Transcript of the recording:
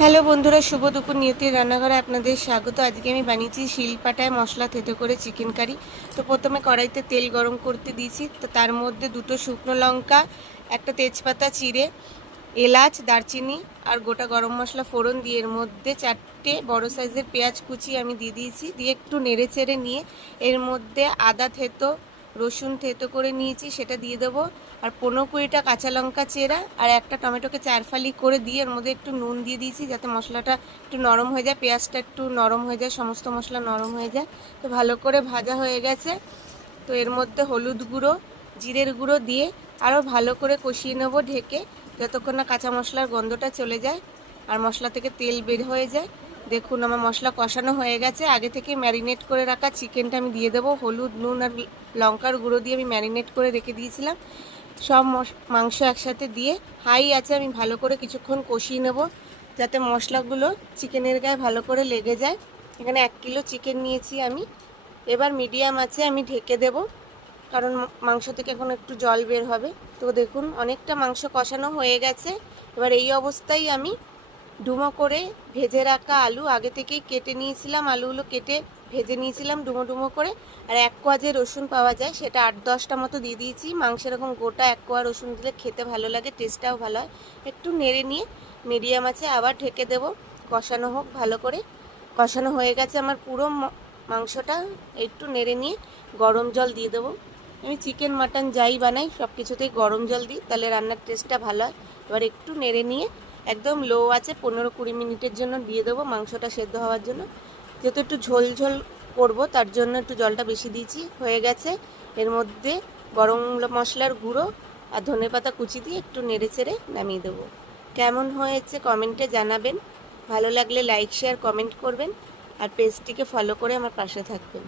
Hello বন্ধুরা, শুভ দুপুর। নিয়তির রান্নাঘরে আপনাদের স্বাগত। আজকে আমি বানিয়েছি শিলপাটায় মশলা থেতো করে চিকেন কারি। তো প্রথমে কড়াইতে তেল গরম করতে দিয়েছি। তো তার মধ্যে দুটো শুকনো লঙ্কা, একটা তেজপাতা চিড়ে, এলাচ, দারচিনি আর গোটা গরম মশলা ফোড়ন দিয়ে এর মধ্যে 4টে বড় সাইজের পেঁয়াজ কুচি আমি দিয়ে দিয়েছি। দিয়ে একটু নেড়ে চেড়ে নিয়ে এর মধ্যে আদা থেতো, রসুন থেতো করে নিয়েছি সেটা দিয়ে দেবো। আর 15-20টা কাঁচা লঙ্কা চেরা আর একটা টমেটোকে 4 ফালি করে দিয়ে এর মধ্যে একটু নুন দিয়ে দিয়েছি যাতে মশলাটা একটু নরম হয়ে যায়, পেঁয়াজটা একটু নরম হয়ে যায়, সমস্ত মশলা নরম হয়ে যায়। তো ভালো করে ভাজা হয়ে গেছে। তো এর মধ্যে হলুদ গুঁড়ো, জিরের গুঁড়ো দিয়ে আরও ভালো করে কষিয়ে নেব ঢেকে, যতক্ষণ না কাঁচা মশলার গন্ধটা চলে যায় আর মশলা থেকে তেল বের হয়ে যায়। দেখুন আমার মশলা কষানো হয়ে গেছে। আগে থেকে ম্যারিনেট করে রাখা চিকেনটা আমি দিয়ে দেবো। হলুদ, নুন আর লঙ্কার গুঁড়ো দিয়ে আমি ম্যারিনেট করে রেখে দিয়েছিলাম। সব মাংস একসাথে দিয়ে হাই আছে আমি ভালো করে কিছুক্ষণ কষিয়ে নেব যাতে মশলাগুলো চিকেনের গায়ে ভালো করে লেগে যায়। এখানে 1 কিলো চিকেন নিয়েছি আমি। এবার মিডিয়াম আছে আমি ঢেকে দেব, কারণ মাংস থেকে এখন একটু জল বের হবে। তো দেখুন অনেকটা মাংস কষানো হয়ে গেছে। এবার এই অবস্থায় আমি ডুমো করে ভেজে রাখা আলু আগে থেকেই কেটে নিয়েছিলাম, আলুগুলো কেটে ভেজে নিয়েছিলাম ডুমো ডুমো করে। আর 1 কোয়া যে রসুন পাওয়া যায় সেটা 8-10টা মতো দিয়ে দিয়েছি। মাংস এরকম গোটা 1 কোয়া রসুন দিলে খেতে ভালো লাগে, টেস্টটাও ভালো হয়। একটু নেড়ে নিয়ে মিডিয়াম আছে আবার ঢেকে দেব, কষানো হোক ভালো করে। কষানো হয়ে গেছে আমার পুরো মাংসটা। একটু নেড়ে নিয়ে গরম জল দিয়ে দেবো। আমি চিকেন মাটন যাই বানাই সব কিছুতেই গরম জল দিই, তাহলে রান্নার টেস্টটা ভালো হয়। এবার একটু নেড়ে নিয়ে একদম লো আছে 15-20 মিনিটের জন্য দিয়ে দেবো মাংসটা সেদ্ধ হওয়ার জন্য। যেহেতু একটু ঝোল ঝোল করবো তার জন্য একটু জলটা বেশি দিয়েছি। হয়ে গেছে। এর মধ্যে গরম মশলার গুঁড়ো আর ধনেপাতা কুচি দিয়ে একটু নেড়ে চেড়ে নামিয়ে দেবো। কেমন হয়েছে কমেন্টে জানাবেন। ভালো লাগলে লাইক, শেয়ার, কমেন্ট করবেন আর পেজটিকে ফলো করে আমার পাশে থাকবেন।